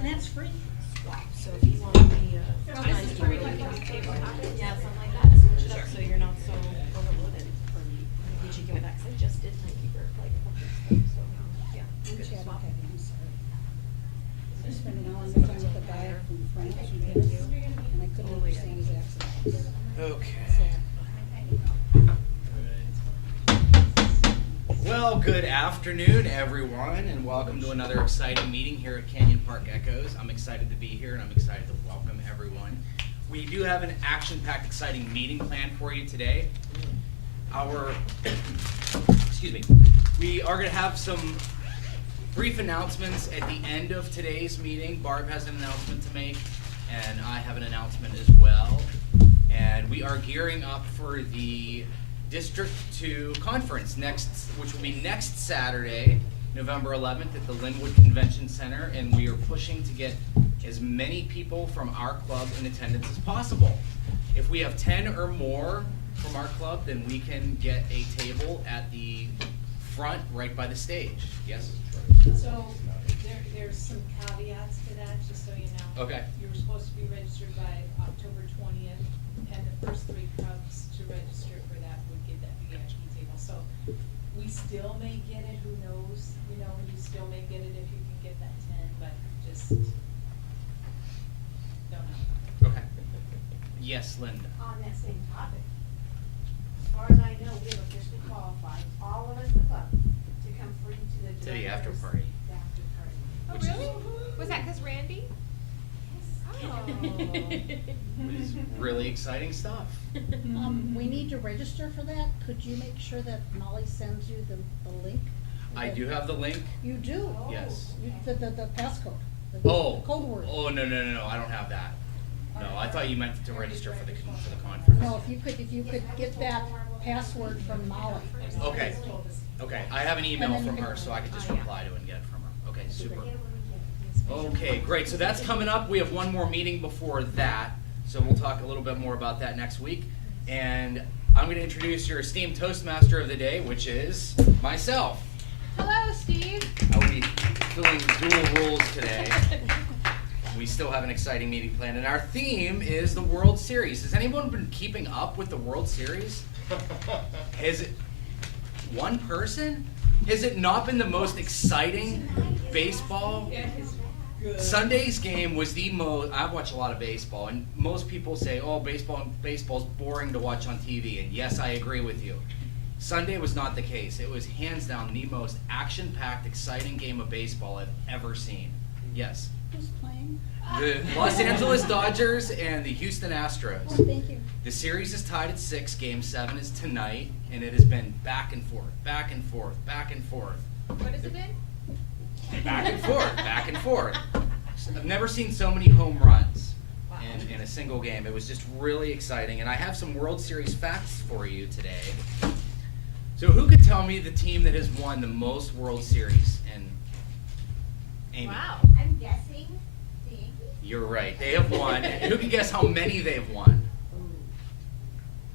And that's free. swap. So if you want to be Oh, this is for like table topics? yeah, something like that, switch it up so you're not so overloaded. Or you can give me that, 'cause I just did timekeeper like a couple of stuff, so yeah. I'm good Chad, swap. okay, I'm sorry. I spent an hour on the phone with a guy from France and this, and I couldn't understand his accent. Okay. So, Well, good afternoon, everyone, and welcome to another exciting meeting here at Canyon Park Echoes. I'm excited to be here, and I'm excited to welcome everyone. We do have an action-packed, exciting meeting planned for you today. Excuse me, we are going to have some brief announcements at the end of today's meeting. Barb has an announcement to make, and I have an announcement as well. And we are gearing up for the District 2 conference which will be next Saturday, November 11th at the Linwood Convention Center, and we are pushing to get as many people from our club in attendance as possible. If we have 10 or more from our club, then we can get a table at the front right by the stage. Yes? So there's some caveats to that, just so you know. Okay. You were supposed to be registered by October 20th, and the first 3 clubs to register for that would get that VIP table. So we still may get it, who knows, you still may get it if you can get that 10, but just don't know. Okay. Yes, Linda. On that same topic, as far as I know, we have officially qualified, all of us in the club, to come free to the after party. The after party. Oh, Which is- really? Was that 'cause Randy? Oh. It is really exciting stuff. we need to register for that. Could you make sure that Molly sends you the link? I do have the link. You do? Yes. The passcode, the Oh. code word. Oh, no, I don't have that. No, I thought you meant to register for the conference. No, if you could get that password from Molly. Okay. Okay, I have an email And then from you her, can- so I could just Oh, yeah. reply to it and get it from her. Okay, super. Get it when we get it. Okay, great. So that's coming up. We have one more meeting before that, so we'll talk a little bit more about that next week. And I'm going to introduce your esteemed Toastmaster of the day, which is myself. Hello, Steve. I will be filling dual roles today. We still have an exciting meeting planned, and our theme is the World Series. Has anyone been keeping up with the World Series? Has it one person? Has it not been the most exciting baseball? Sunday's game was the most. I've watched a lot of baseball, and most people say, "Oh, baseball's boring to watch on TV." And yes, I agree with you. Sunday was not the case. It was hands down the most action-packed, exciting game of baseball I've ever seen. Yes. Who's playing? The Los Angeles Dodgers and the Houston Astros. Oh, thank you. The series is tied at 6. Game 7 is tonight, and it has been back and forth, back and forth, back and forth. What has it been? Back and forth, back and forth. I've never seen so many home runs in a single game. It was just really exciting, and I have some World Series facts for you today. So who could tell me the team that has won the most World Series? And Amy. Wow. I'm guessing the Yankees? You're right. They have won. Who can guess how many they've won?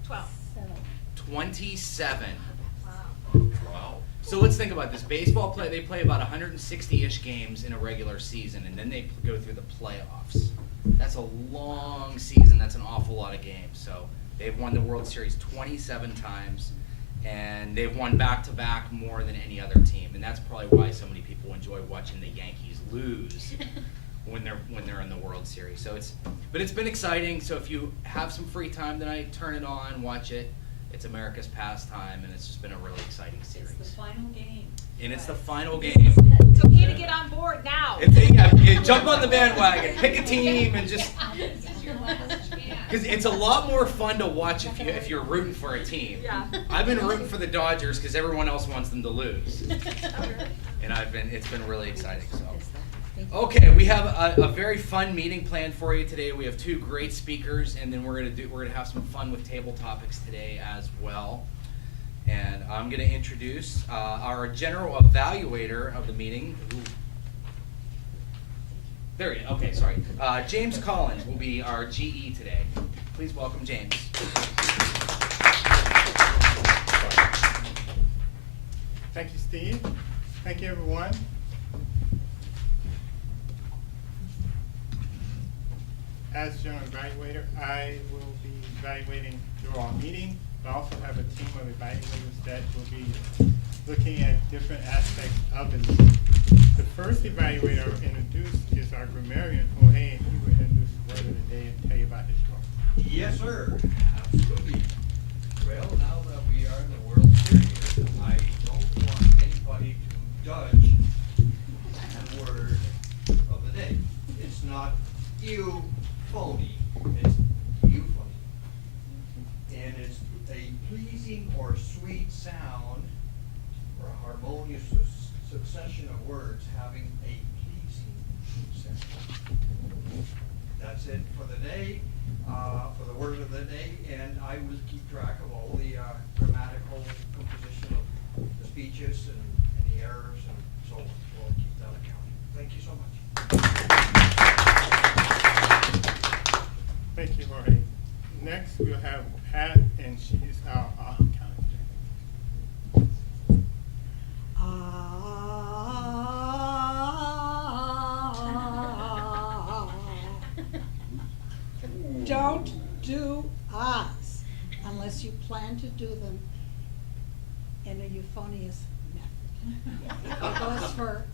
12. 7. 27. Wow. Wow. So let's think about this. They play about 160-ish games in a regular season, and then they go through the playoffs. That's a long season. That's an awful lot of games. So they've won the World Series 27 times, and they've won back-to-back more than any other team. And that's probably why so many people enjoy watching the Yankees lose when they're in the World Series. But it's been exciting. So if you have some free time tonight, turn it on, watch it. It's America's pastime, and it's just been a really exciting series. It's the final game. And it's the final game. It's okay to get on board now. Jump on the bandwagon, pick a team, and just This is your last chance. because it's a lot more fun to watch if you're rooting for a team. Yeah. I've been rooting for the Dodgers because everyone else wants them to lose, Oh, really? and it's been really exciting. So. Okay, we have a very fun meeting planned for you today. We have 2 great speakers, and then we're gonna have some fun with table topics today as well. And I'm gonna introduce our general evaluator of the meeting. There he is. Okay, sorry. James Collins will be our GE today. Please welcome James. Thank you, Steve. Thank you, everyone. as general evaluator, I will be evaluating through our meeting, but I also have a team of evaluators that will be looking at different aspects of the meeting. The first evaluator I'll introduce is our grammarian, Jorge, and he will introduce the word of the day and tell you about his role. Yes, sir. Absolutely. Well, now that we are in the World Series, I don't want anybody to judge the word of the day. It's not euphony, it's euphony. And it's a pleasing or sweet sound or a harmonious succession of words having a pleasing sound. That's it for the day, for the word of the day, and I will keep track of all the grammatical composition of the speeches and any errors and so on. We'll keep that accounting. Thank you so much. Thank you, Jorge. Next, we'll have Pat, and she's our county Don't do ahs unless you plan to do them in a euphonious method. It goes for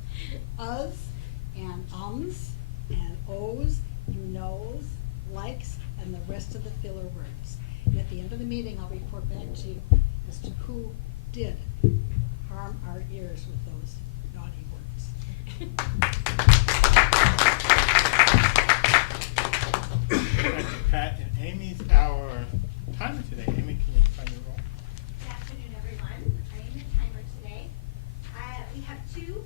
us and ums and ohs, you knows, likes, and the rest of the filler words. And at the end of the meeting, I'll report back to you as to who did harm our ears with those naughty words. Thank you, Pat. And Amy's our timer today. Amy, can you explain your role? Good afternoon, everyone. I am your timer today. We have two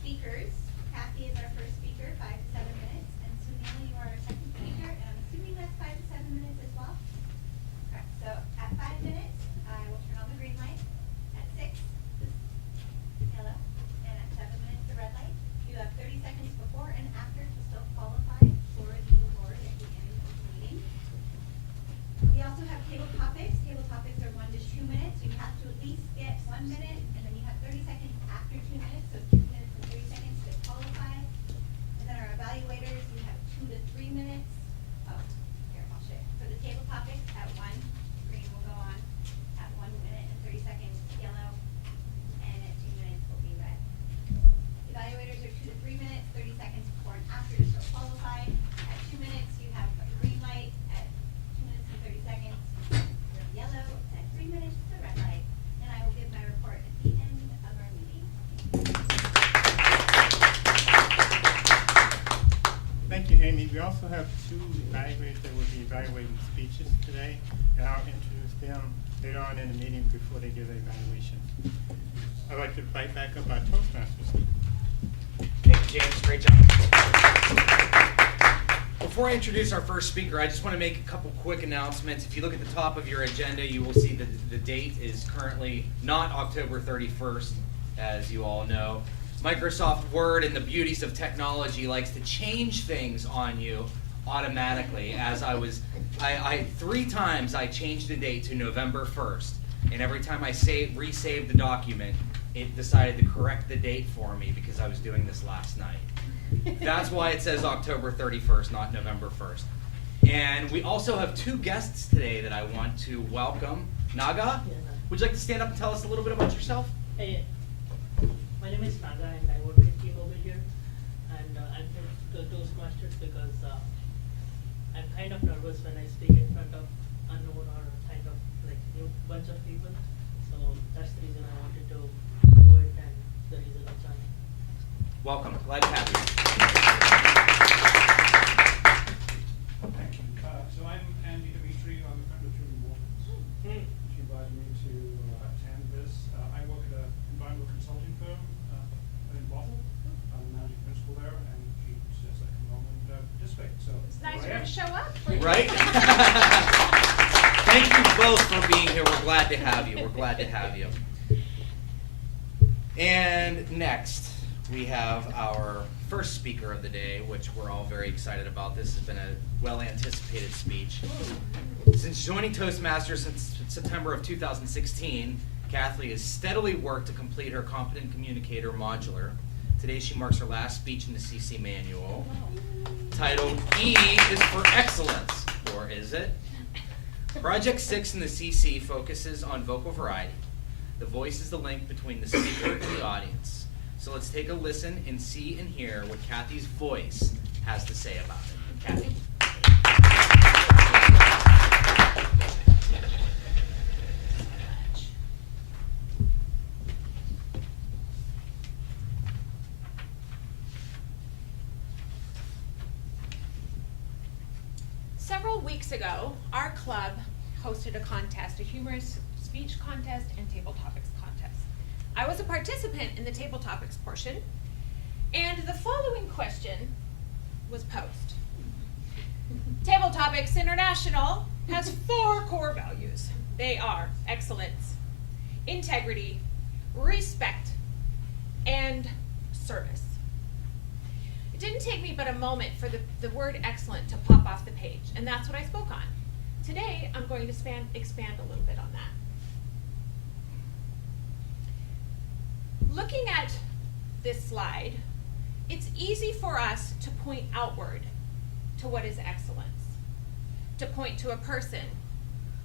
speakers. Kathy is our first speaker, 5 to 7 minutes, and Sunil, you are our second speaker, and I'm assuming that's 5 to 7 minutes as well. Correct. So at 5 minutes, I will turn on the green light. At 6, the yellow, and at 7 minutes, the red light. You have 30 seconds before and after to still qualify for the award at the end of the meeting. We also have table topics. Table topics are 1 to 2 minutes. You have to at least get 1 minute, and then you have 30 seconds after 2 minutes, so 2 minutes and 30 seconds to qualify. And then our evaluators, you have 2 to 3 minutes. Oh, here, I'll show you. For the table topics, at 1, green will go on. At 1 minute and 30 seconds, yellow. And at 2 minutes will be red. Evaluators are 2 to 3 minutes, 30 seconds before and after to still qualify. At 2 minutes, you have a green light. At 2 minutes and 30 seconds, you're yellow. At 3 minutes, the red light. And I will give my report at the end of our meeting. Thank you, Amy. We also have two evaluators that will be evaluating speeches today, and I'll introduce them later on in the meeting before they give their evaluation. I'd like to invite back up our Toastmasters. Thank you, James. Great job. Before I introduce our first speaker, I just want to make a couple quick announcements. If you look at the top of your agenda, you will see that the date is currently not October 31st, as you all know. Microsoft Word and the beauties of technology likes to change things on you automatically. As I 3 times I changed the date to November 1st, and every time I resaved the document, it decided to correct the date for me because I was doing this last night. That's why it says October 31st, not November 1st. And we also have 2 guests today that I want to welcome. Naga, would you like to stand up and tell us a little bit about yourself? Hey, my name is Naga and I work with team over here, and I'm with the Toastmasters because I'm kind of nervous when I speak in front of unknown or kind of like new bunch of people, so that's the reason I wanted to do it and the reason I joined. Welcome, glad to have you. Thank you. So I'm Andy Dimitri. I'm a friend of Julie Walters. She invited me to attend this. I work at an environmental consulting firm in Bothell. I'm the managing principal there, and she says I come along and participate. So It's nice here I way am. to show up. Right? Thank you both for being here. We're glad to have you. We're glad to have you. And next, we have our first speaker of the day, which we're all very excited about. This has been a well-anticipated speech. Since joining Toastmasters since September of 2016, Kathleen has steadily worked to complete her Competent Communicator modular. Today she marks her last speech in the CC manual. titled E is for Excellence, or is it? Project 6 in the CC focuses on vocal variety. The voice is the link between the speaker and the audience. So let's take a listen and see and hear what Kathy's voice has to say about it. Kathy. Several weeks ago, our club hosted a contest, a humorous speech contest and table topics contest. I was a participant in the table topics portion, and the following question was posed. Table Topics International has 4 core values. They are excellence, integrity, respect, and service. It didn't take me but a moment for the word excellent to pop off the page, and that's what I spoke on. Today, I'm going to expand a little bit on that. Looking at this slide, it's easy for us to point outward to what is excellence, to point to a person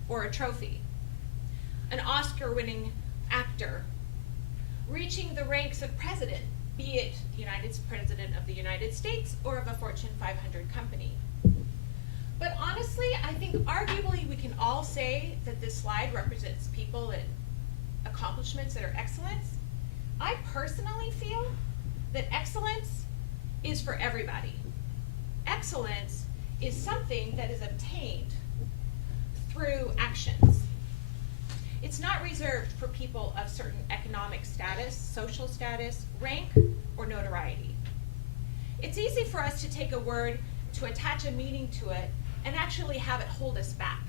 or a trophy, an Oscar-winning actor, reaching the ranks of president, be it President of the United States or of a Fortune 500 company. But honestly, I think arguably we can all say that this slide represents people and accomplishments that are excellence. I personally feel that excellence is for everybody. Excellence is something that is obtained through actions. It's not reserved for people of certain economic status, social status, rank, or notoriety. It's easy for us to take a word, to attach a meaning to it, and actually have it hold us back.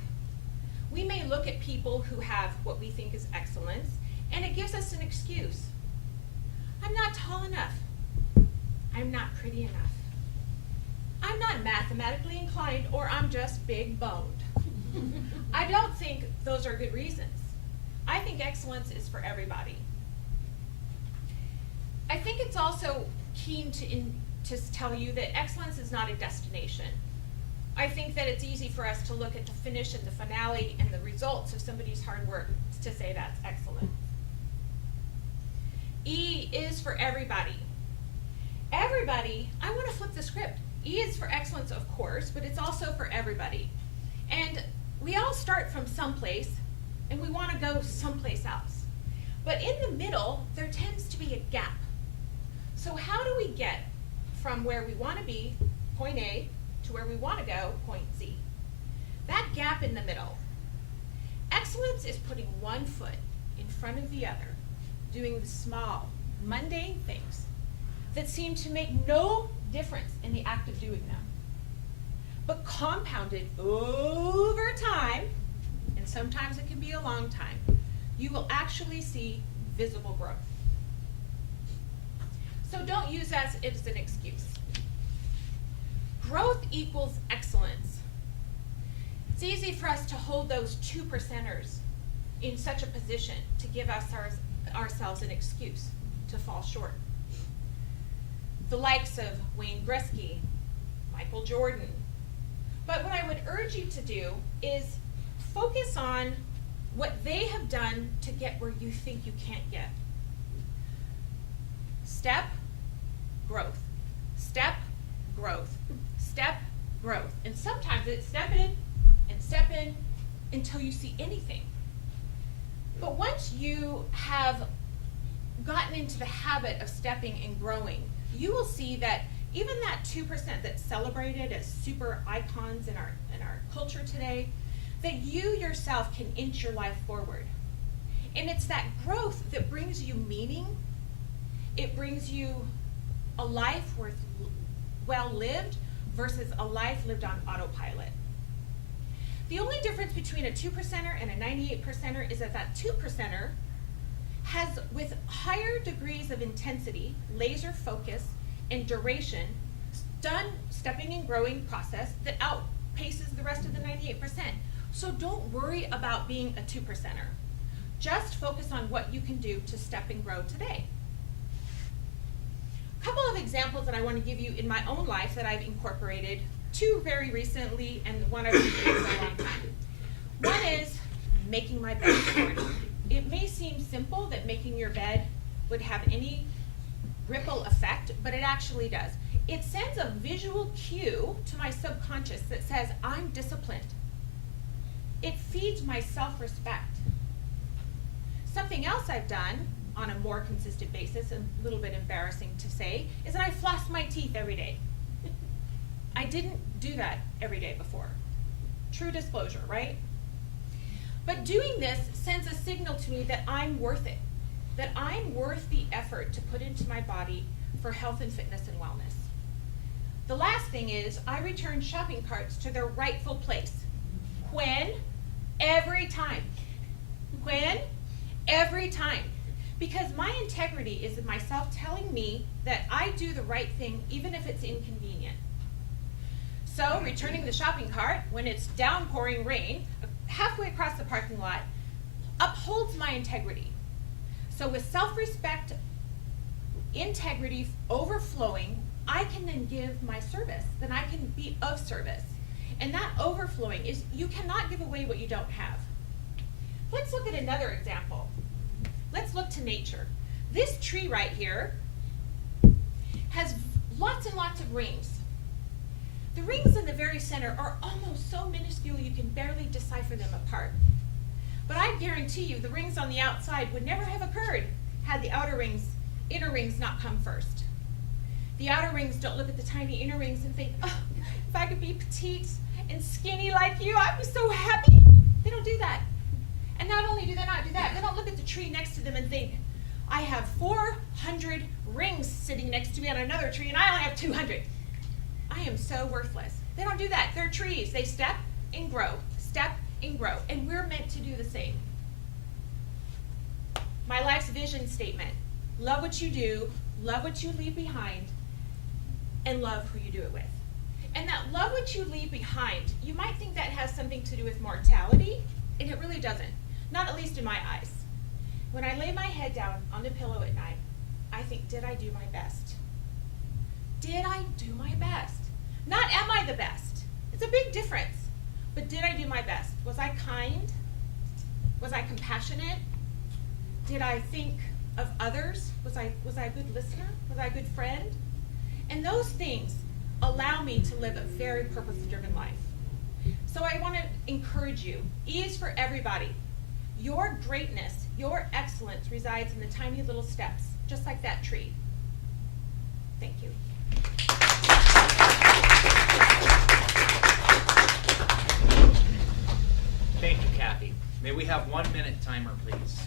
We may look at people who have what we think is excellence, and it gives us an excuse. I'm not tall enough. I'm not pretty enough. I'm not mathematically inclined, or I'm just big boned. I don't think those are good reasons. I think excellence is for everybody. I think it's also keen to tell you that excellence is not a destination. I think that it's easy for us to look at the finish and the finale and the results of somebody's hard work to say that's excellent. E is for everybody. Everybody, I want to flip the script. E is for excellence, of course, but it's also for everybody. And we all start from someplace, and we want to go someplace else. But in the middle, there tends to be a gap. So how do we get from where we want to be, point A, to where we want to go, point Z? That gap in the middle. Excellence is putting one foot in front of the other, doing the small, mundane things that seem to make no difference in the act of doing them. But compounded over time, and sometimes it can be a long time, you will actually see visible growth. So don't use that as an excuse. Growth equals excellence. It's easy for us to hold those 2%ers in such a position to give us ourselves an excuse to fall short. The likes of Wayne Gretzky, Michael Jordan. But what I would urge you to do is focus on what they have done to get where you think you can't get. Step, growth. Step, growth. Step, growth. And sometimes it's step in and step in until you see anything. But once you have gotten into the habit of stepping and growing, you will see that even that 2% that's celebrated as super icons in our culture today, that you yourself can inch your life forward. And it's that growth that brings you meaning. It brings you a life well lived versus a life lived on autopilot. The only difference between a 2%er and a 98%er is that 2%er has, with higher degrees of intensity, laser focus, and duration, done stepping and growing process that outpaces the rest of the 98%. So don't worry about being a 2%er. Just focus on what you can do to step and grow today. Couple of examples that I want to give you in my own life that I've incorporated, 2 very recently and one I've been doing for a long time. One is making my bed in the morning. It may seem simple that making your bed would have any ripple effect, but it actually does. It sends a visual cue to my subconscious that says, I'm disciplined. It feeds my self-respect. Something else I've done on a more consistent basis, and a little bit embarrassing to say, is that I floss my teeth every day. I didn't do that every day before. True disclosure, right? But doing this sends a signal to me that I'm worth it, that I'm worth the effort to put into my body for health and fitness and wellness. The last thing is I return shopping carts to their rightful place. When? Every time. When? Every time. Because my integrity is in myself telling me that I do the right thing even if it's inconvenient. So returning the shopping cart when it's downpouring rain halfway across the parking lot upholds my integrity. So with self-respect, integrity overflowing, I can then give my service, then I can be of service. And that overflowing is, you cannot give away what you don't have. Let's look at another example. Let's look to nature. This tree right here has lots and lots of rings. The rings in the very center are almost so minuscule you can barely decipher them apart. But I guarantee you the rings on the outside would never have occurred had the inner rings not come first. The outer rings don't look at the tiny inner rings and think, oh, if I could be petite and skinny like you, I'd be so happy. They don't do that. And not only do they not do that, they don't look at the tree next to them and think, I have 400 rings sitting next to me on another tree and I only have 200. I am so worthless. They don't do that. They're trees. They step and grow, step and grow. And we're meant to do the same. My life's vision statement: love what you do, love what you leave behind, and love who you do it with. And that love what you leave behind, you might think that has something to do with mortality, and it really doesn't. Not at least in my eyes. When I lay my head down on the pillow at night, I think, did I do my best? Did I do my best? Not am I the best? It's a big difference. But did I do my best? Was I kind? Was I compassionate? Did I think of others? Was I a good listener? Was I a good friend? And those things allow me to live a very purpose-driven life. So I want to encourage you. E is for everybody. Your greatness, your excellence resides in the tiny little steps, just like that tree. Thank you. Thank you, Kathy. May we have 1 minute timer, please?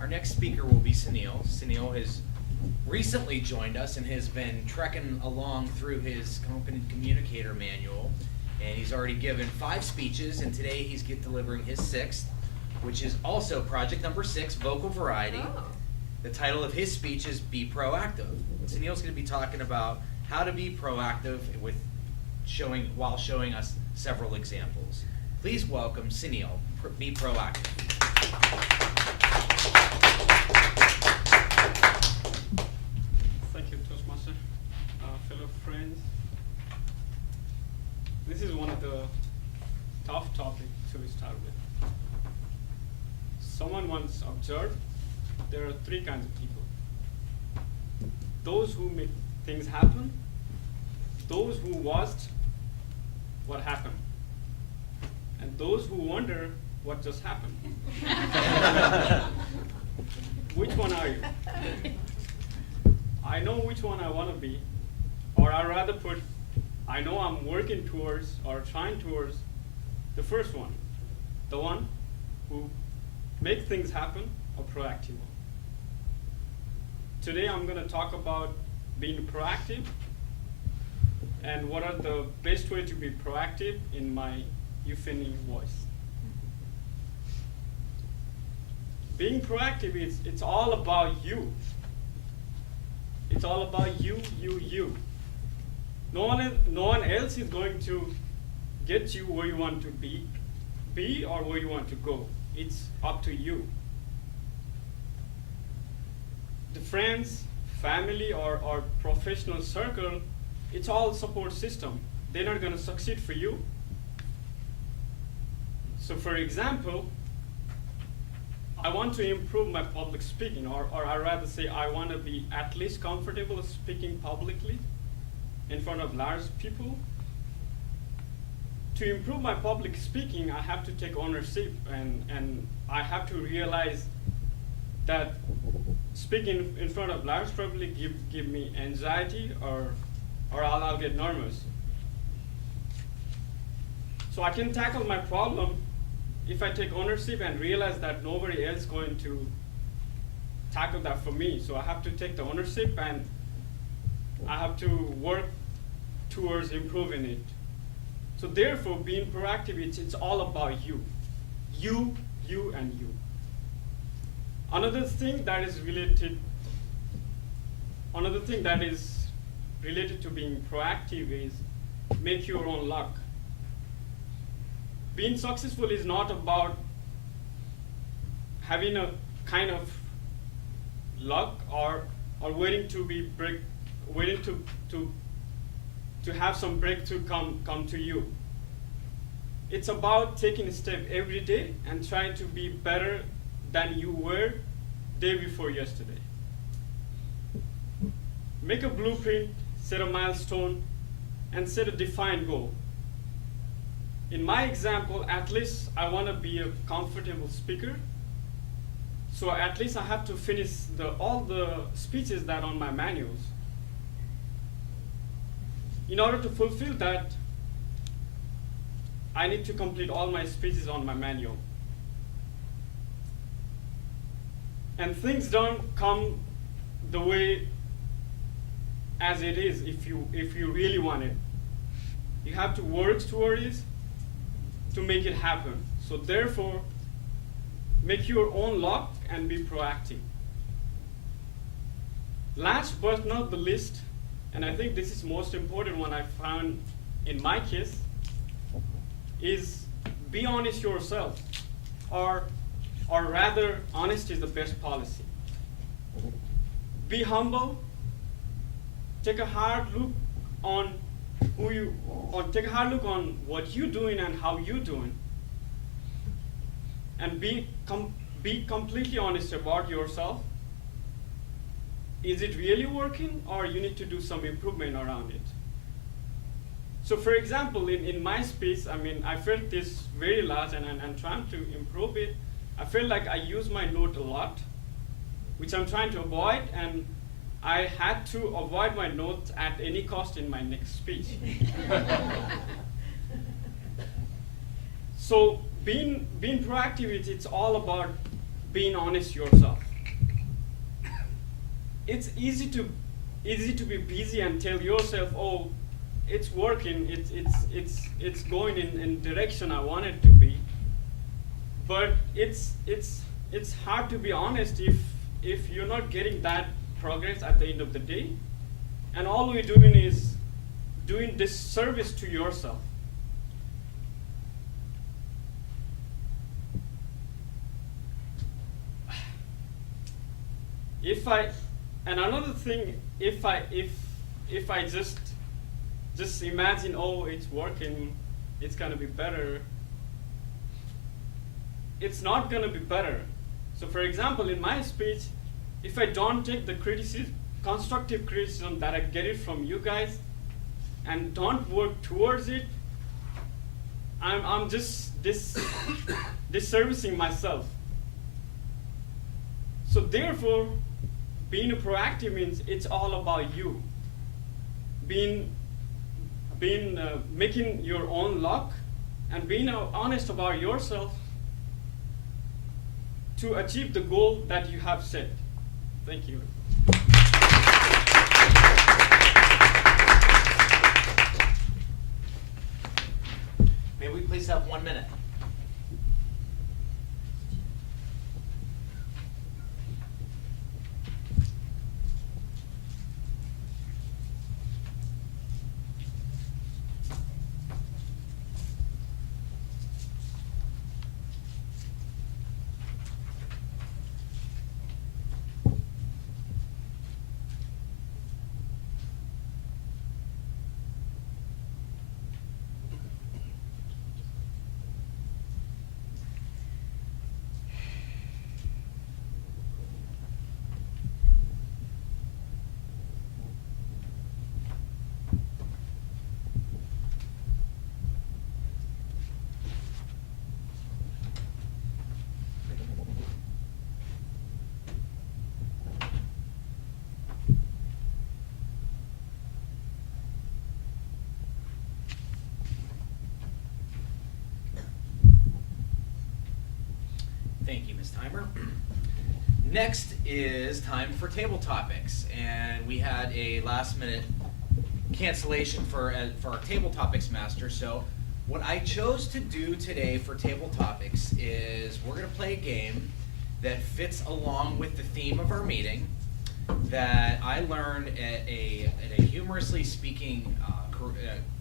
Our next speaker will be Sunil. Sunil has recently joined us and has been trekking along through his Competent Communicator Manual. And he's already given 5 speeches, and today he's delivering his 6th, which is also project number 6, Vocal Variety. Oh. The title of his speech is Be Proactive. Sunil's going to be talking about how to be proactive while showing us several examples. Please welcome Sunil. Be Proactive. Thank you, Toastmaster. Fellow friends, this is one of the tough topics to start with. Someone once observed there are 3 kinds of people. those who make things happen, those who watched what happened, and those who wonder what just happened. Which one are you? I know which one I want to be, or I'd rather put, I know I'm working towards or trying towards the first one, the one who make things happen, a proactive one. Today I'm going to talk about being proactive and what are the best way to be proactive in my euphony voice. Being proactive it's all about you. It's all about you. No one else is going to get you where you want to be or where you want to go. It's up to you. The friends, family, or professional circle, it's all support system. They're not going to succeed for you. So for example, I want to improve my public speaking, or I'd rather say I want to be at least comfortable speaking publicly in front of large people. To improve my public speaking, I have to take ownership, and I have to realize that speaking in front of large probably give me anxiety, or I'll get nervous. So I can tackle my problem if I take ownership and realize that nobody else is going to tackle that for me. So I have to take the ownership, and I have to work towards improving it. So therefore, being proactive, it's all about you. You, and you. Another thing that is related to being proactive is make your own luck. Being successful is not about having a kind of luck or waiting to have some breakthrough come to you. It's about taking a step every day and trying to be better than you were day before yesterday. Make a blueprint, set a milestone, and set a defined goal. In my example, at least I want to be a comfortable speaker. So at least I have to finish all the speeches that are on my manuals. In order to fulfill that, I need to complete all my speeches on my manual. And things don't come the way as it is if you really want it. You have to work towards it to make it happen. So therefore, make your own luck and be proactive. Last but not the least, and I think this is most important one I found in my case, is be honest yourself, or rather, honest is the best policy. Be humble. Take a hard look on take a hard look on what you're doing and how you're doing, and be completely honest about yourself. Is it really working, or you need to do some improvement around it? So for example, in my speech, I felt this very large, and I'm trying to improve it. I felt like I use my note a lot, which I'm trying to avoid, and I had to avoid my notes at any cost in my next speech. So being proactive, it's all about being honest yourself. It's easy to be busy and tell yourself, oh, it's working, it's going in direction I want it to be. But it's hard to be honest if you're not getting that progress at the end of the day, and all we're doing is doing disservice to yourself. Another thing, if I just imagine, oh, it's working, it's gonna be better, it's not gonna be better. So for example, in my speech, if I don't take the criticism constructive criticism that I get it from you guys and don't work towards it, I'm just disservicing myself. So therefore, being a proactive means it's all about you. Making your own luck and being honest about yourself to achieve the goal that you have set. Thank you. May we please have 1 minute? Thank you, Ms. Timer. Next is time for table topics, and we had a last-minute cancellation for our table topics master. So, what I chose to do today for table topics is we're going to play a game that fits along with the theme of our meeting that I learned at a humorously speaking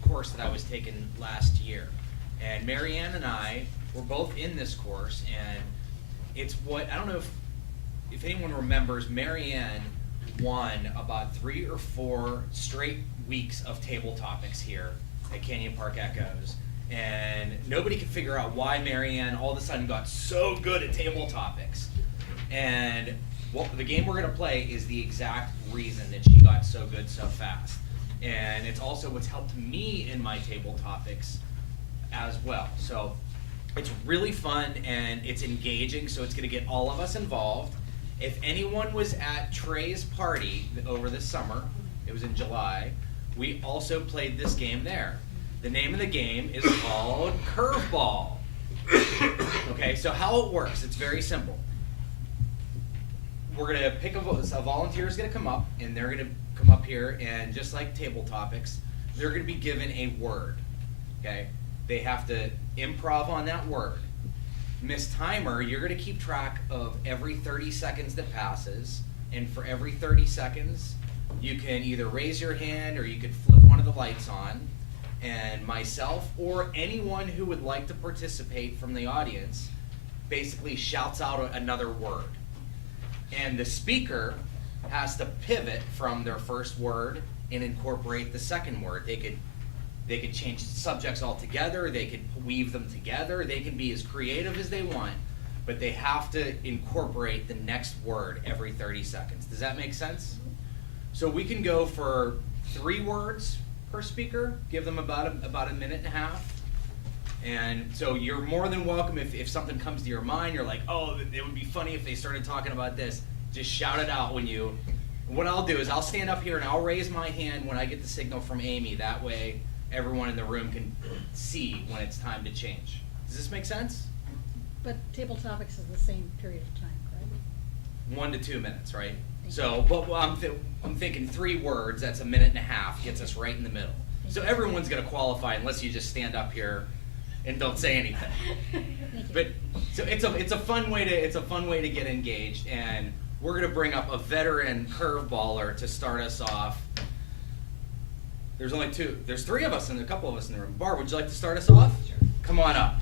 course that I was taking last year, and Marianne and I were both in this course, and it's what, I don't know if anyone remembers, Marianne won about 3 or 4 straight weeks of table topics here at Canyon Park Echoes. And nobody could figure out why Marianne all of a sudden got so good at table topics. And the game we're gonna play is the exact reason that she got so good so fast. And it's also what's helped me in my table topics as well. So it's really fun and it's engaging, so it's gonna get all of us involved. If anyone was at Trey's party over this summer, it was in July, we also played this game there. The name of the game is called Curveball. Okay, so how it works, it's very simple. We're gonna pick a volunteer is gonna come up, and they're gonna come up here, and just like table topics, they're gonna be given a word, okay? They have to improv on that word. Miss Timer, you're gonna keep track of every 30 seconds that passes, and for every 30 seconds, you can either raise your hand or you could flip one of the lights on, and myself or anyone who would like to participate from the audience basically shouts out another word. And the speaker has to pivot from their first word and incorporate the second word. They could change subjects altogether, they could weave them together, they can be as creative as they want, but they have to incorporate the next word every 30 seconds. Does that make sense? So we can go for 3 words per speaker, give them about a minute and a half. And so you're more than welcome if something comes to your mind, you're like, oh, it would be funny if they started talking about this, just shout it out when you, what I'll do is I'll stand up here and I'll raise my hand when I get the signal from Amy, that way everyone in the room can see when it's time to change. Does this make sense? But table topics is the same period of time, correct? 1 to 2 minutes, right? So, but I'm thinking 3 words, that's a minute and a half, gets us right in the middle. So everyone's gonna qualify unless you just stand up here and don't say anything. But so it's a fun way to get engaged, and we're gonna bring up a veteran curveballer to start us off. There's 3 of us and a couple of us in the room. Barb, would you like to start us off? Sure. Come on up.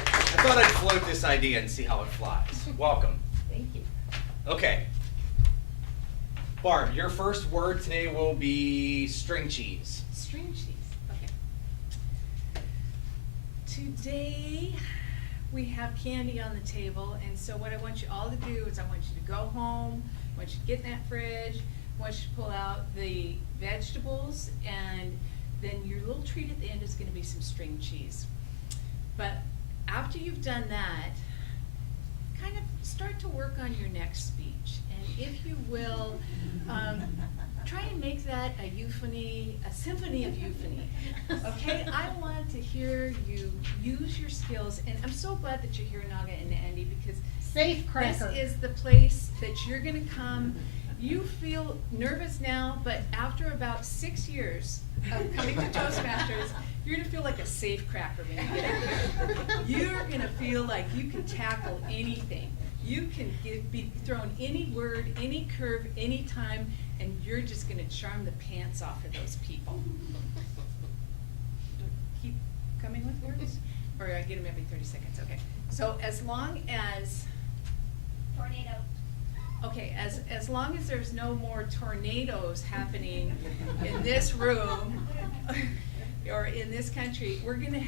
I thought I'd float this idea and see how it flies. Welcome. Thank you. Okay. Barb, your first word today will be string cheese. String cheese. Okay. Today we have candy on the table, and so what I want you all to do is I want you to go home Once you get in that fridge, once you pull out the vegetables, and then your little treat at the end is gonna be some string cheese. But after you've done that, kind of start to work on your next speech. And if you will, try and make that a euphony, a symphony of euphony. Okay, I want to hear you use your skills, and I'm so glad that you're here, Naga and Andy, because Safe cracker. this is the place that you're gonna come. You feel nervous now, but after about 6 years of coming to Toastmasters, you're gonna feel like a safe cracker when you get up here. You're gonna feel like you can tackle anything. You can be thrown any word, any curve, any time, and you're just gonna charm the pants off of those people. Keep coming with words? Or I get them every 30 seconds, okay. So as long as, Tornado. okay, as long as there's no more tornadoes happening in this room or in this country, we're gonna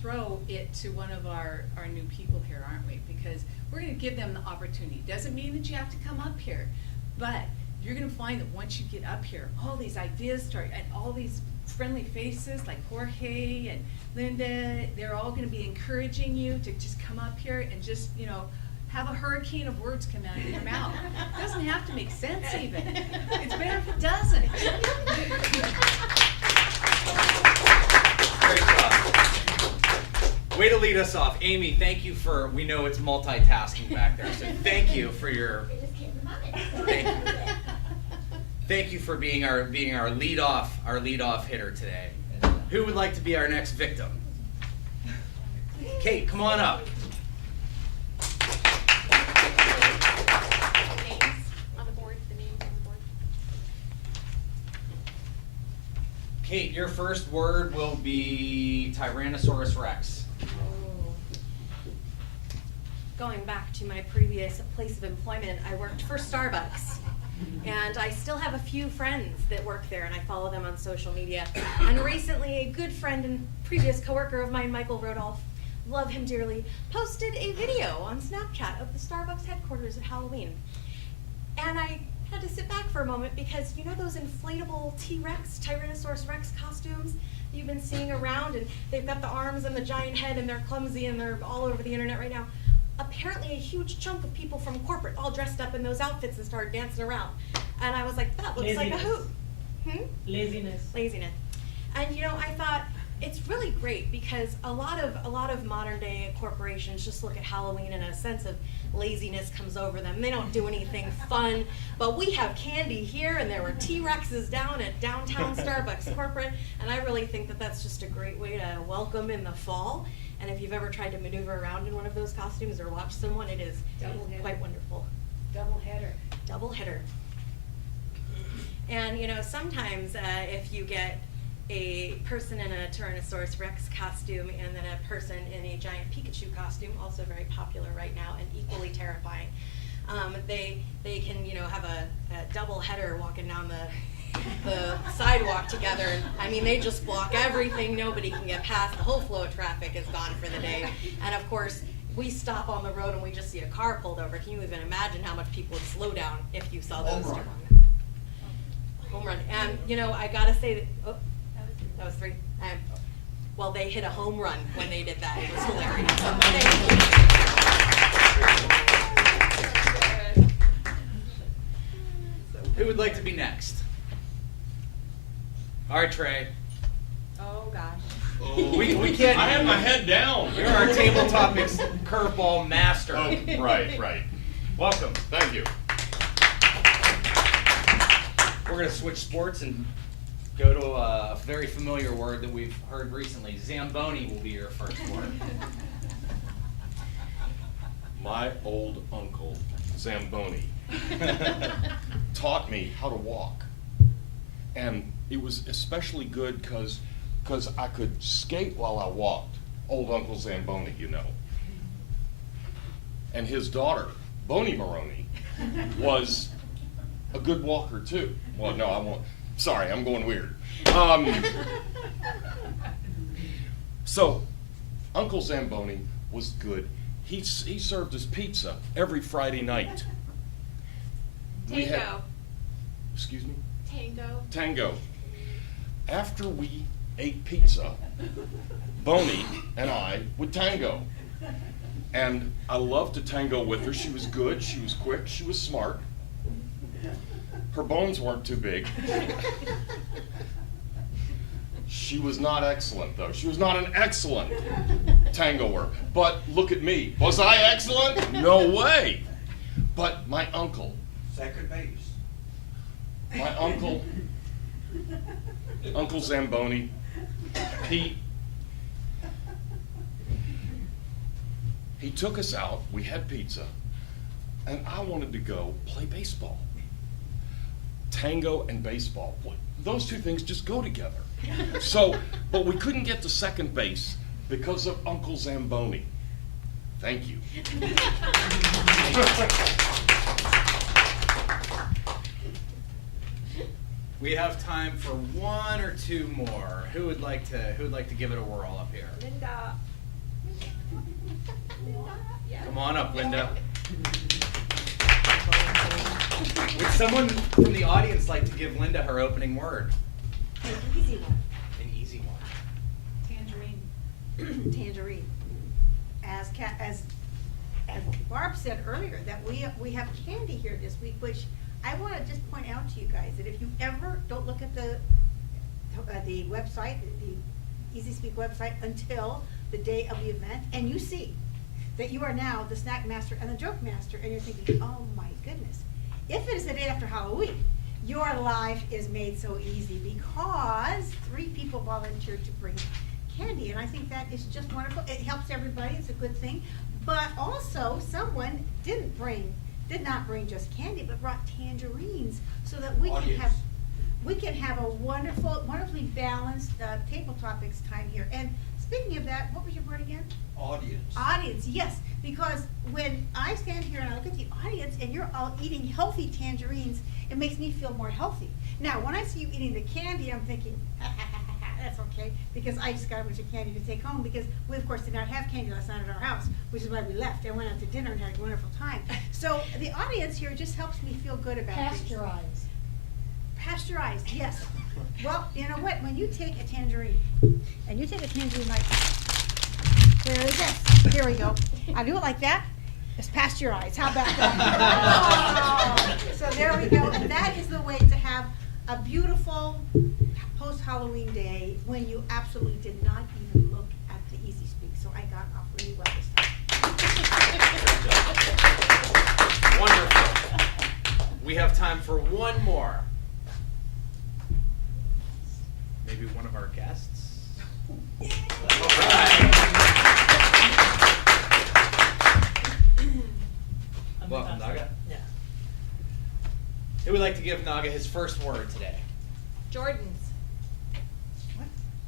throw it to one of our new people here, aren't we? Because we're gonna give them the opportunity. Doesn't mean that you have to come up here, but you're gonna find that once you get up here, all these ideas start, and all these friendly faces like Jorge and Linda, they're all gonna be encouraging you to just come up here and just, you know, have a hurricane of words come out of your mouth. It doesn't have to make sense even. It's better if it doesn't. Great job. Way to lead us off. Amy, thank you for, we know it's multitasking back there, so thank you for your, It just came to mind. thank you. Thank you for being our lead-off hitter today. Who would like to be our next victim? Kate, come on up. Kate, your first word will be Tyrannosaurus Rex. Going back to my previous place of employment, I worked for Starbucks. And I still have a few friends that work there, and I follow them on social media. And recently, a good friend and previous coworker of mine, Michael Rodolph, love him dearly, posted a video on Snapchat of the Starbucks headquarters at Halloween. And I had to sit back for a moment because you know those inflatable T-Rex, Tyrannosaurus Rex costumes you've been seeing around, and they've got the arms and the giant head, and they're clumsy, and they're all over the internet right now. Apparently a huge chunk of people from corporate all dressed up in those outfits and started dancing around. And I was like, that looks like a hoot. Laziness. Laziness. And you know, I thought it's really great because a lot of modern day corporations just look at Halloween and a sense of laziness comes over them. They don't do anything fun, but we have candy here, and there were T-Rexes down at downtown Starbucks corporate, and I really think that that's just a great way to welcome in the fall. And if you've ever tried to maneuver around in one of those costumes or watch someone, it is quite wonderful. Double header. Double hitter. And you know, sometimes if you get a person in a Tyrannosaurus Rex costume and then a person in a giant Pikachu costume, also very popular right now and equally terrifying, they can, you know, have a double header walking down the sidewalk together. And, I mean, they just block everything. Nobody can get past. The whole flow of traffic is gone for the day. And of course, we stop on the road and we just see a car pulled over. Can you even imagine how much people would slow down if you saw those? Home run. And you know, I gotta say that. Oh, that was 3. Well, they hit a home run when they did that. It was hilarious. Who would like to be next? All right, Trey. Oh, gosh. Oh, We can't. I had my head down. You're our tabletop curveball master. Oh, right. Welcome. Thank you. We're going to switch sports and go to a very familiar word that we've heard recently. Zamboni will be your first word. My old uncle, Zamboni, taught me how to walk. And it was especially good because I could skate while I walked. Old Uncle Zamboni, you know. And his daughter, Boney Maroney, was a good walker too. Well, no, I won't. Sorry, I'm going weird. So, Uncle Zamboni was good. He served us pizza every Friday night. we had. Tango. Excuse me? Tango. Tango. After we ate pizza, Bonnie and I would tango. And I loved to tango with her. She was good, she was quick, she was smart. Her bones weren't too big. She was not excellent, though. She was not an excellent tangoer. But look at me. Was I excellent? No way. But my uncle. Second base. My uncle, Uncle Zamboni, he took us out, we had pizza, and I wanted to go play baseball. Tango and baseball, those two things just go together. So, but we couldn't get to second base because of Uncle Zamboni. Thank you. We have time for one or two more. Who would like to give it a whirl up here? Linda. Come on up, Linda. Would someone from the audience like to give Linda her opening word? An easy one. An easy one. Tangerine. Tangerine. As Barb said earlier, that we have candy here this week, which I want to just point out to you guys that if you ever don't look at the website, the Easy Speak website until the day of the event, and you see that you are now the snack master and the joke master, and you're thinking, oh my goodness. If it is the day after Halloween, your life is made so easy because 3 people volunteered to bring candy, and I think that is just wonderful. It helps everybody, it's a good thing. But also, someone did not bring just candy, but brought tangerines so that we can have a wonderfully balanced table topics time here. And speaking of that, what was your word again? Audience. Audience, yes, because when I stand here and I look at the audience and you're all eating healthy tangerines, it makes me feel more healthy. Now, when I see you eating the candy, I'm thinking, that's okay, because I just got a bunch of candy to take home, because we, of course, did not have candy last night at our house, which is why we left and went out to dinner and had a wonderful time. So the audience here just helps me feel good about things. Pasteurized. Pasteurized, yes. Well, you know what, when you take a tangerine, and you take a tangerine like, where is this? Here we go. I do it like that. It's pasteurized. How about that? Oh, so there we go. And that is the way to have a beautiful post-Halloween day when you absolutely did not even look at the Easy Speak. So I got off really well this time. Wonderful. We have time for one more. Maybe one of our guests? All right. Welcome, Naga. Yeah. Who would like to give Naga his first word today? Jordan's.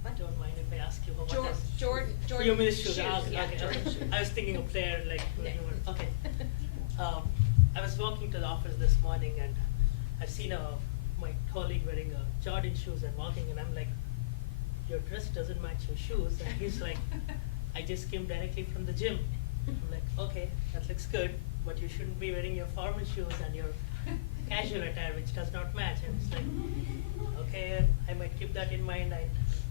I don't mind if I ask you what Jordan. is. Jordan. You mean shoes? Shoes, Okay, yeah, okay, Jordan okay. shoes. I was thinking of player like Yeah. okay. I was walking to the office this morning and I've seen my colleague wearing Jordan shoes and walking, and I'm like, your dress doesn't match your shoes, and he's like, I just came directly from the gym. I'm like, okay, that looks good, but you shouldn't be wearing your formal shoes and your casual attire, which does not match. And it's like, okay, I might keep that in mind.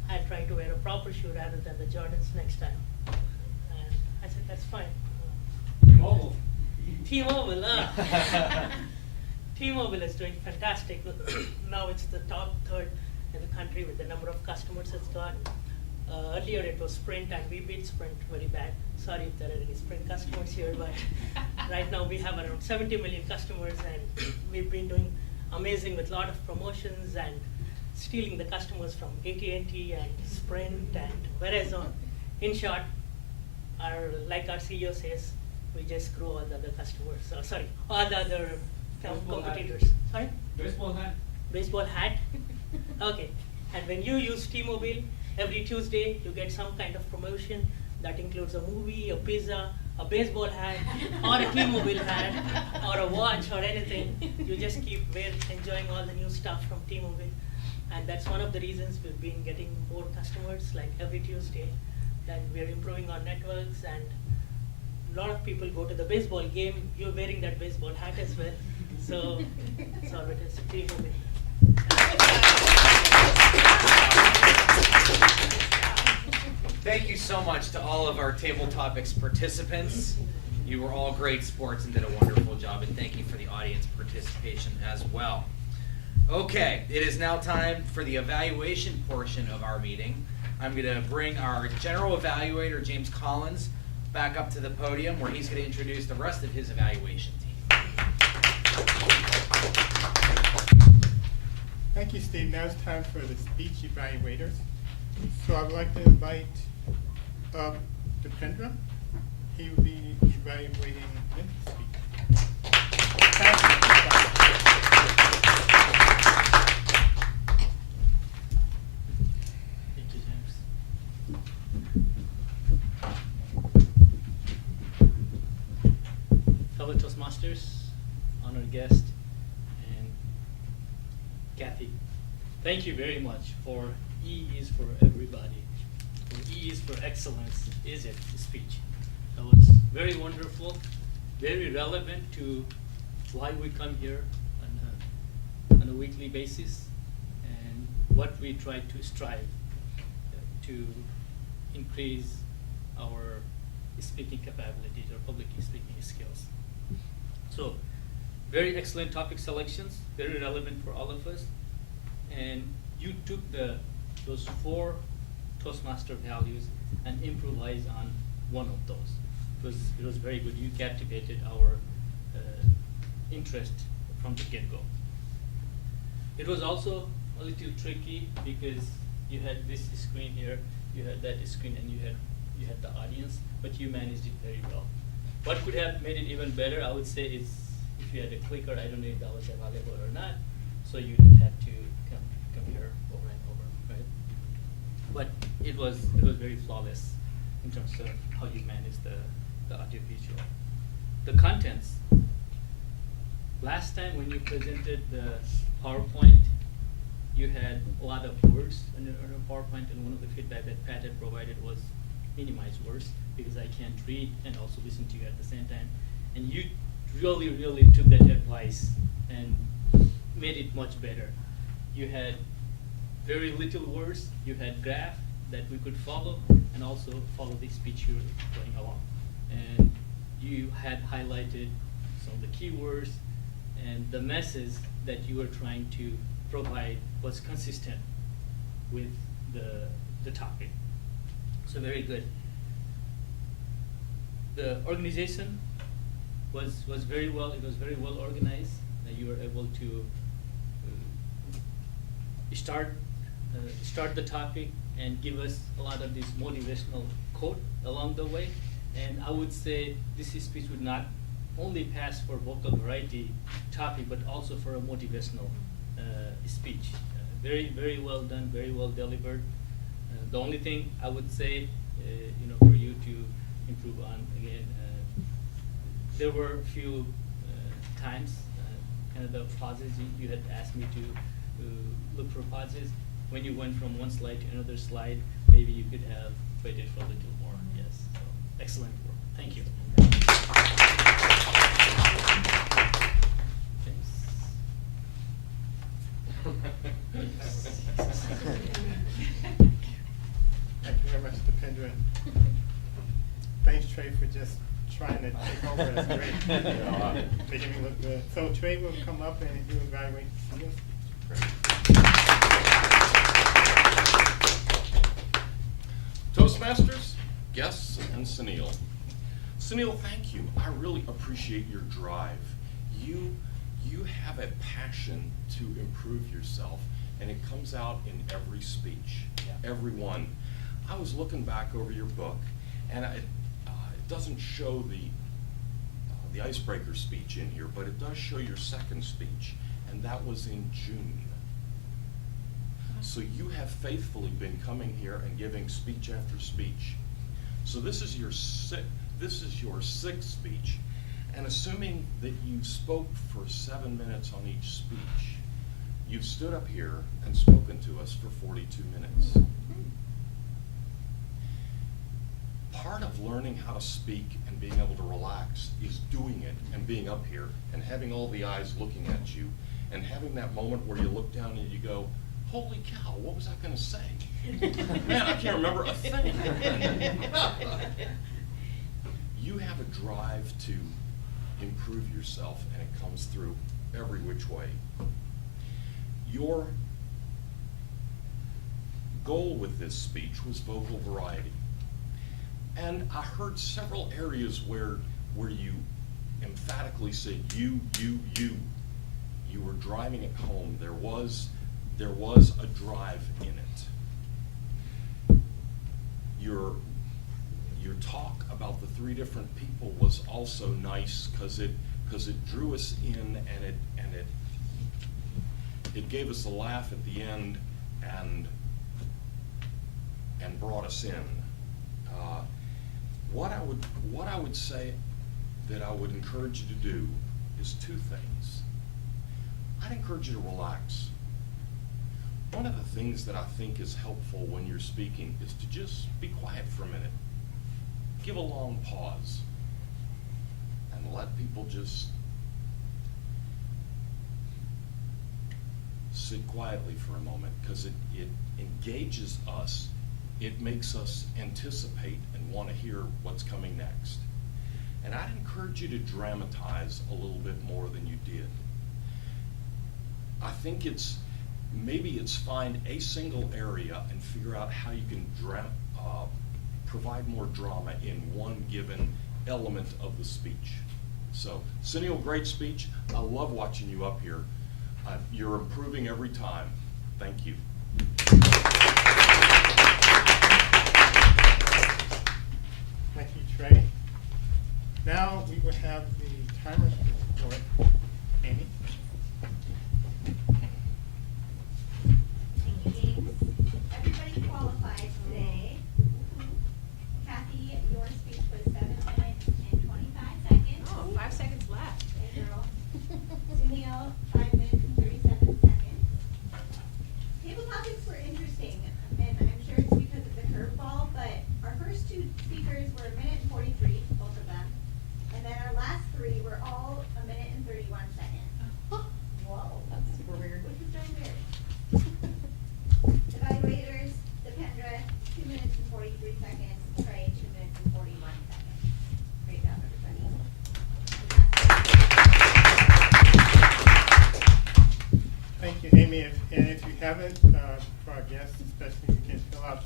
I'll try to wear a proper shoe rather than the Jordans next time. And I said, that's fine. T-Mobile. T-Mobile, T-Mobile is doing fantastic. Now it's the top 3rd in the country with the number of customers it's got. Earlier it was Sprint, and we beat Sprint very bad. Sorry if there are any Sprint customers here, but right now we have around 70 million customers, and we've been doing amazing with a lot of promotions and stealing the customers from AT&T and Sprint and Verizon. In short, like our CEO says, we just grow all the other customers. All the other competitors. Sorry? Baseball hat. Baseball hat? Okay. And when you use T-Mobile, every Tuesday you get some kind of promotion that includes a movie, a pizza, a baseball hat, or a T-Mobile hat, or a watch, or anything. You just keep enjoying all the new stuff from T-Mobile. And that's one of the reasons we've been getting more customers, like every Tuesday. Then we're improving our networks, and a lot of people go to the baseball game. You're wearing that baseball hat as well. So sorry to speak over here. Thank you so much to all of our Table Topics participants. You were all great sports and did a wonderful job, and thank you for the audience participation as well. Okay, it is now time for the evaluation portion of our meeting. I'm going to bring our general evaluator, James Collins, back up to the podium where he's going to introduce the rest of his evaluation team. Thank you, Steve. Now it's time for the speech evaluators. So I would like to invite Dipendra. He will be evaluating Linda's speech. Thank Thank you, James. Fellow Toastmasters, honored guest, and Kathy, thank you very much for E is for everybody. For E is for excellence, is it, the speech. That was very wonderful, very relevant to why we come here on a weekly basis and what we try to strive to increase our speaking capabilities or public speaking skills. So, very excellent topic selections, very relevant for all of us. And you took those 4 Toastmaster values and improvised on one of those. It was very good. You captivated our interest from the get-go. It was also a little tricky because you had this screen here, you had that screen, and you had the audience, but you managed it very well. What could have made it even better, I would say, is if you had a clicker. I don't know if that was available or not, so you didn't have to come here over and over, right? But it was very flawless in terms of how you manage the audiovisual. The contents. Last time when you presented the PowerPoint, you had a lot of words on your PowerPoint, and one of the feedback that Pat had provided was minimize words because I can't read and also listen to you at the same time. And you really took that advice and made it much better. You had very little words, you had graph that we could follow, and also follow the speech you were going along. And you had highlighted some of the keywords, and the message that you were trying to provide was consistent with the topic. So very good. The organization was very well. It was very well organized. You were able to start the topic and give us a lot of this motivational quote along the way. And I would say this speech would not only pass for vocal variety topic, but also for a motivational speech. Very well done, very well delivered. The only thing I would say, for you to improve on, again, there were a few times, kind of the pauses, you had asked me to look for pauses. When you went from one slide to another slide, maybe you could have waited for a little more, yes. So, excellent work, thank you. Thank you very much, Dipendra. Thanks, Trey, for just trying to take over. That's great. Making me look good. So Trey will come up and do evaluate the skills. Toastmasters, guests, and Sunil. Sunil, thank you. I really appreciate your drive. You have a passion to improve yourself, and it comes out in every speech, every one. I was looking back over your book, and it doesn't show the icebreaker speech in here, but it does show your second speech, and that was in June. So you have faithfully been coming here and giving speech after speech. So this is your sixth speech, and assuming that you spoke for 7 minutes on each speech, you've stood up here and spoken to us for 42 minutes. Part of learning how to speak and being able to relax is doing it and being up here and having all the eyes looking at you and having that moment where you look down and you go, holy cow, what was I gonna say? Man, I can't remember a thing. You have a drive to improve yourself, and it comes through every which way. Your goal with this speech was vocal variety. And I heard several areas where you emphatically said you. You were driving it home. There was a drive in it. Your talk about the three different people was also nice because it drew us in, and it gave us a laugh at the end and brought us in. What I would say that I would encourage you to do is two things. I'd encourage you to relax. One of the things that I think is helpful when you're speaking is to just be quiet for a minute. Give a long pause and let people just sit quietly for a moment, because it engages us. It makes us anticipate and want to hear what's coming next. And I'd encourage you to dramatize a little bit more than you did. I think maybe it's find a single area and figure out how you can provide more drama in one given element of the speech. So, Sunil, great speech. I love watching you up here. You're improving every time. Thank you. Thank you, Trey. Now we will have the timer report. Amy? Thank you, James. Everybody qualified today. Kathy, your speech was 7 minutes and 25 seconds. Oh, 5 seconds left. Hey, girl. Sunil, 5 minutes and 37 seconds. Table topics were interesting, and I'm sure it's because of the curveball, but our first two speakers were 1 minute and 43, both of them. And then our last three were all 1 minute and 31 seconds. Whoa. That's super weird. Which is very weird. Evaluators, Dependra, 2 minutes and 43 seconds. Trey, 2 minutes and 41 seconds. Great job, everybody. Thank you, Amy. And if you haven't, for our guests especially, you can fill out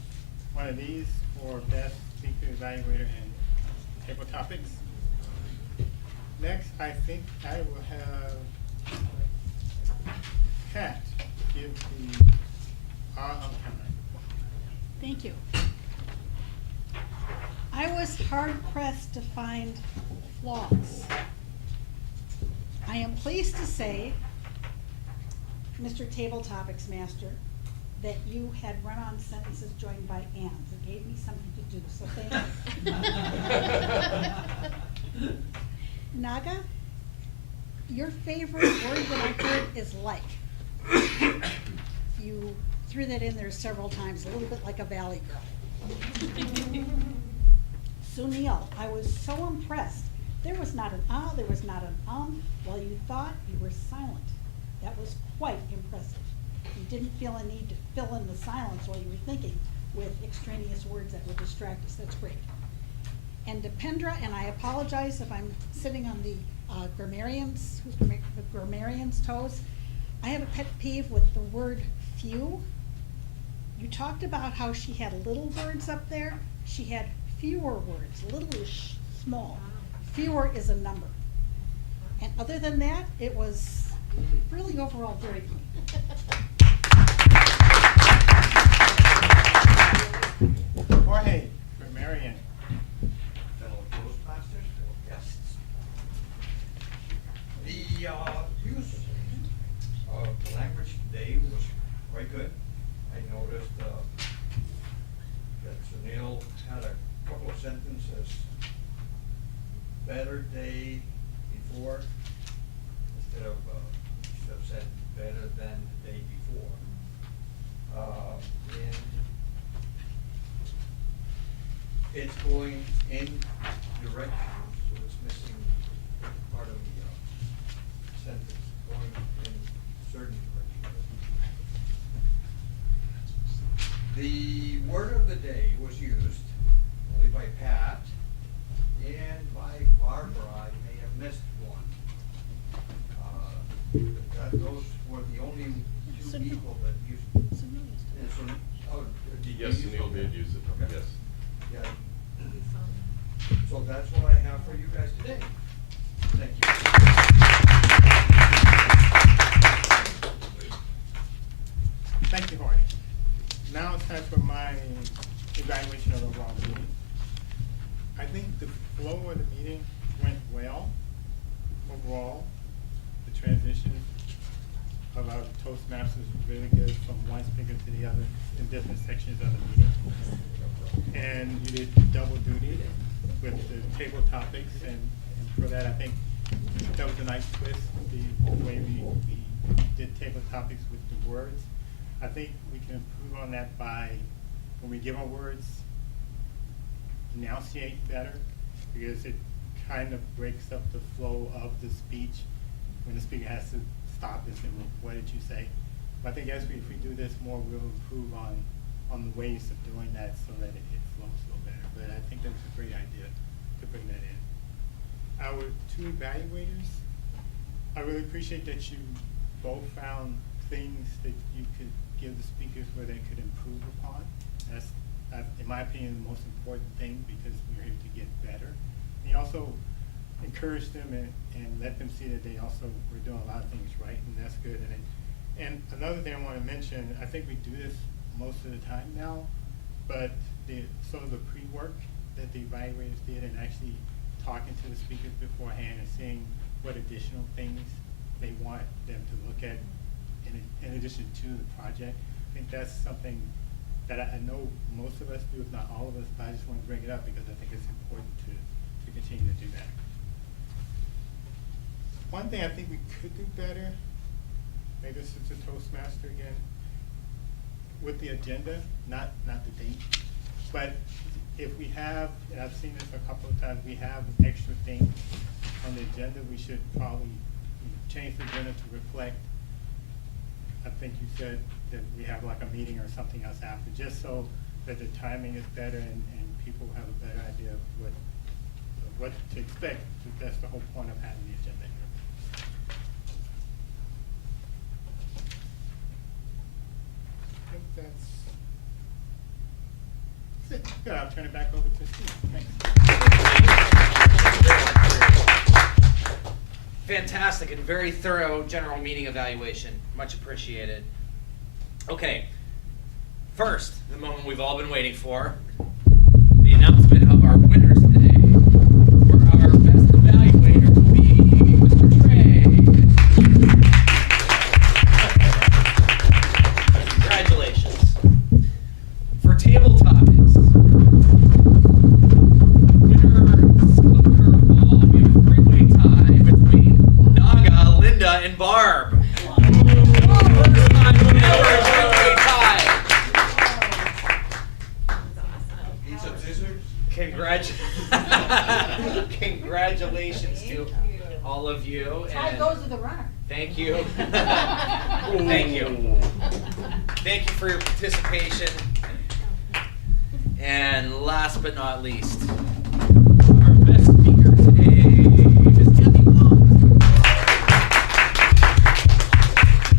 one of these for best speaker, evaluator, and table topics. Next, I think I will have Pat give the outline. Thank you. I was hard pressed to find flaws. I am pleased to say, Mr. Table Topics Master, that you had run-on sentences joined by ands. It gave me something to do, so thank you. Naga, your favorite word that I heard is like. You threw that in there several times, a little bit like a valley girl. Sunil, I was so impressed. There was not an ah, there was not an while you thought, you were silent. That was quite impressive. You didn't feel a need to fill in the silence while you were thinking with extraneous words that would distract us. That's great. And Dependra, and I apologize if I'm sitting on the grammarian's toes. I have a pet peeve with the word few. You talked about how she had little words up there. She had fewer words. Little is small. Fewer is a number. And other than that, it was really overall very good. Jorge, grammarian. Fellow Toastmasters, fellow guests. The use of the language today was quite good. I noticed that Sunil had a couple of sentences, better day before, instead of said better than the day before. And it's going in directions Pat and by Barbara. I may have missed one. Those were the only two people that used. Oh, Yes, Sunil did use it, Okay. yes. Yeah. So that's what I have for you guys today. Thank you. Thank you, Jorge. Now it's time for my evaluation of the overall meeting. I think the flow of the meeting went well overall. The transition of our Toastmasters was really good from one speaker to the other in different sections of the meeting. And you did double duty with the table topics, and for that, I think that was a nice twist, the way we did table topics with the words. I think we can improve on that by, when we give our words, enunciate better, because it kind of breaks up the flow of the speech when the speaker has to stop and say, well, what did you say? But I think if we do this more, we'll improve on the ways of doing that so that it flows a little better. But I think that's a great idea to bring that in. Our two evaluators, I really appreciate that you both found things that you could give the speakers where they could improve upon. That's, in my opinion, the most important thing, because we're here to get better. And you also encourage them and let them see that they also were doing a lot of things right, and that's good. And another thing I want to mention, I think we do this most of the time now, but some of the pre-work that the evaluators did, and actually talking to the speakers beforehand and seeing what additional things they want them to look at in addition to the project. I think that's something that I know most of us do, if not all of us, but I just want to bring it up because I think it's important to continue to do that. One thing I think we could do better, maybe this is a Toastmaster again, with the agenda, not the date, but if we have, and I've seen this a couple of times, we have extra things on the agenda, we should probably change the agenda to reflect. I think you said that we have like a meeting or something else after, just so that the timing is better and people have a better idea of what to expect. That's the whole point of having the agenda here. I think that's it. Good, I'll turn it back over to Steve. Thanks. Fantastic and very thorough general meeting evaluation. Much appreciated. Okay, first, the moment we've all been waiting for, the announcement of our winners today. For our best evaluator will be Mr. Trey. Congratulations. For table topics, winners of curveball, we have a three-way tie between Naga, Linda, and Barb. First time ever three-way tie. Need some scissors? Congratulations to all of you. Tie and goes to the runner. Thank you. Thank you. Thank you for your participation. And last but not least, our best speaker today, Ms. Kathy Long.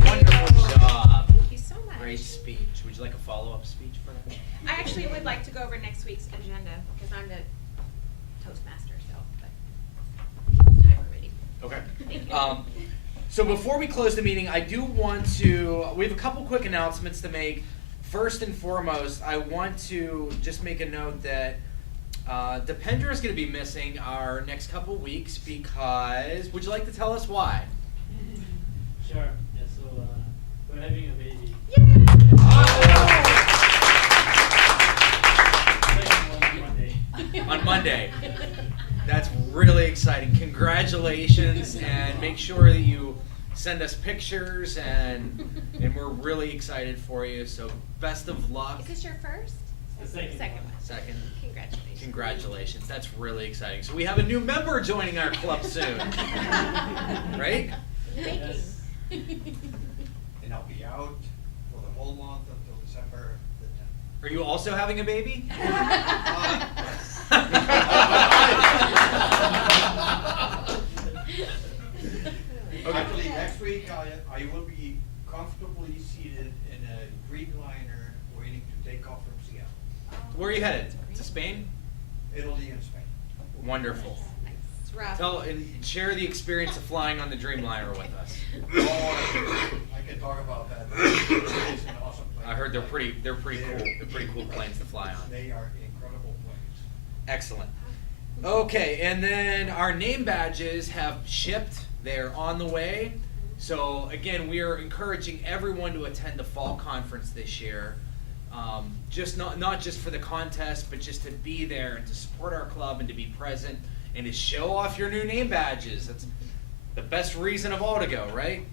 Wonderful job. Thank you so much. Great speech. Would you like a follow-up speech for that? I actually would like to go over next week's agenda because I'm the Toastmaster, but I'm ready. Okay. Thank you. So before we close the meeting, I do want to, we have a couple quick announcements to make. First and foremost, I want to just make a note that Dependra is going to be missing our next couple weeks because, would you like to tell us why? Sure. Yeah, so we're having a baby. On Monday. That's really exciting. Congratulations, and make sure that you send us pictures, and we're really excited for you. So best of luck. Is this your first? The second one. Second. Congratulations. Congratulations. That's really exciting. So we have a new member joining our club soon. Right? Yes. And I'll be out for the whole month until December the 10th. Are you also having a baby? Where are you headed? To Spain? Italy and Spain. Wonderful. It's rough. Tell and share the experience of flying on the Dreamliner with us. I can talk about that. It's an awesome plane. I heard they're pretty cool. They're pretty cool planes to fly on. They are incredible planes. Excellent. Okay, and then our name badges have shipped. They're on the way. So again, we are encouraging everyone to attend the fall conference this year. Just not just for the contest, but just to be there and to support our club and to be present and to show off your new name badges. That's the best reason of all to go, right?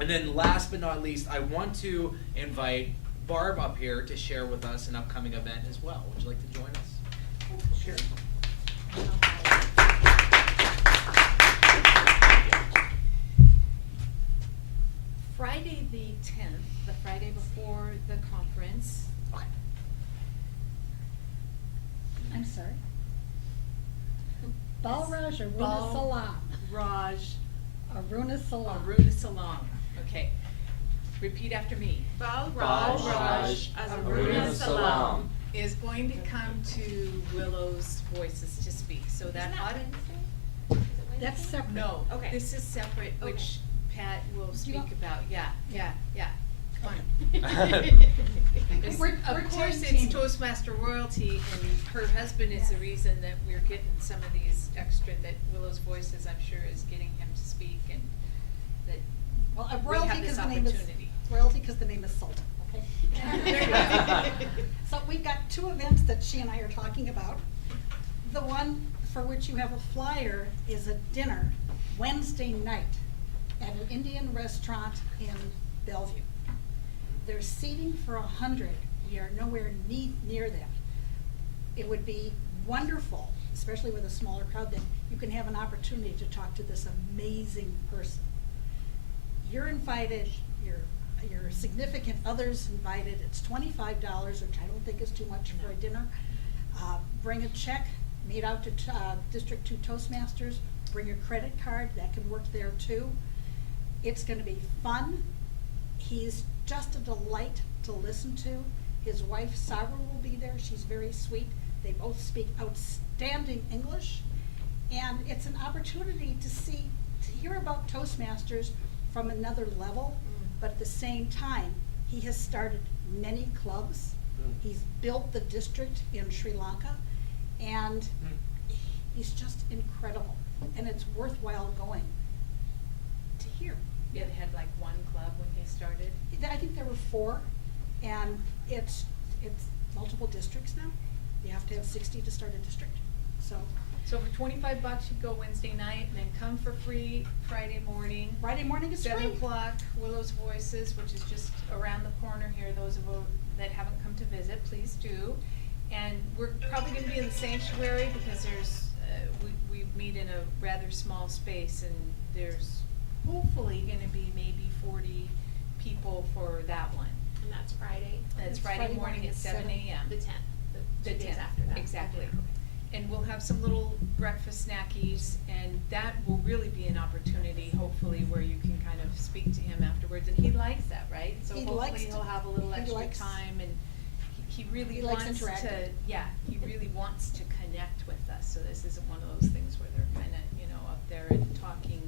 And then last but not least, I want to invite Barb up here to share with us an upcoming event as well. Would you like to join us? Sure. Friday the 10th, the Friday before the conference. Okay. I'm sorry. Balraj Aruna Salam. Raj Aruna Salam. Aruna Salam. Okay. Repeat after me. Balraj Aruna Salam is going to come to Willow's Voices to speak. So that ought That's separate. No, Okay. this is separate, Okay. which Pat will speak want- about. Yeah. Come on. It's- We're Of course, tag teaming. it's Toastmaster royalty, and her husband is the reason that we're getting some of these extra, that Willow's Voices, I'm sure, is getting him to speak, and that Well, we royalty have because this the name is, opportunity. royalty because the name is Sultan, okay? There you go. So we've got two events that she and I are talking about. The one for which you have a flyer is a dinner Wednesday night at an Indian restaurant in Bellevue. There's seating for 100. We are nowhere near that. It would be wonderful, especially with a smaller crowd, that you can have an opportunity to talk to this amazing person. You're invited, your significant other's invited. It's $25, which I don't think is too much for a dinner. Bring a check made out to District 2 Toastmasters. Bring your credit card, that can work there too. It's gonna be fun. He's just a delight to listen to. His wife, Sarah, will be there. She's very sweet. They both speak outstanding English. And it's an opportunity to hear about Toastmasters from another level, but at the same time, he has started many clubs. He's built the district in Sri Lanka, and he's just incredible. And it's worthwhile going to hear. Yeah, they had like one club when he started. I think there were 4, and it's multiple districts now. You have to have 60 to start a district, so. So for $25, you go Wednesday night, and then come for free Friday morning. Friday morning is 7 free. o'clock, Willow's Voices, which is just around the corner here. Those of you that haven't come to visit, please do. And we're probably gonna be in the sanctuary because there's, we meet in a rather small space, and there's hopefully gonna be maybe 40 people for that one. And that's Friday. That's It's Friday morning at 7 a.m. The 10th, the 2 days 10th, after that. Exactly. And we'll have some little breakfast snackies, and that will really be an opportunity, hopefully, where you can kind of speak to him afterwards, and he likes that, right? So He likes hopefully to- he'll have a little he extra likes- time, and he really He likes wants to, interacting. yeah, he really wants to connect with us, so this isn't one of those things where they're kinda, up there and talking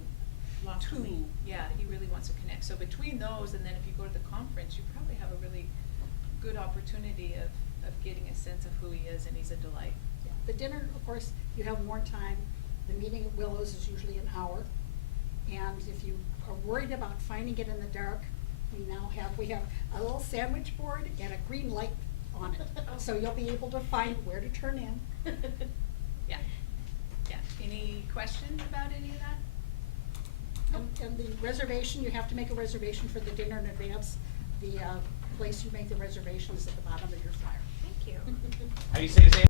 Locally. yeah, he really wants to connect. So between those, and then if you go to the conference, you probably have a really good opportunity of getting a sense of who he is, and he's a delight. Yeah. The dinner, of course, you have more time. The meeting at Willow's is usually an hour. And if you are worried about finding it in the dark, we have a little sandwich board and a green light on it. So you'll be able to find where to turn in. Yeah. Any questions about any of that? And the reservation, you have to make a reservation for the dinner in advance. The place you make the reservation is at the bottom of your flyer. Thank you. How do you say his name?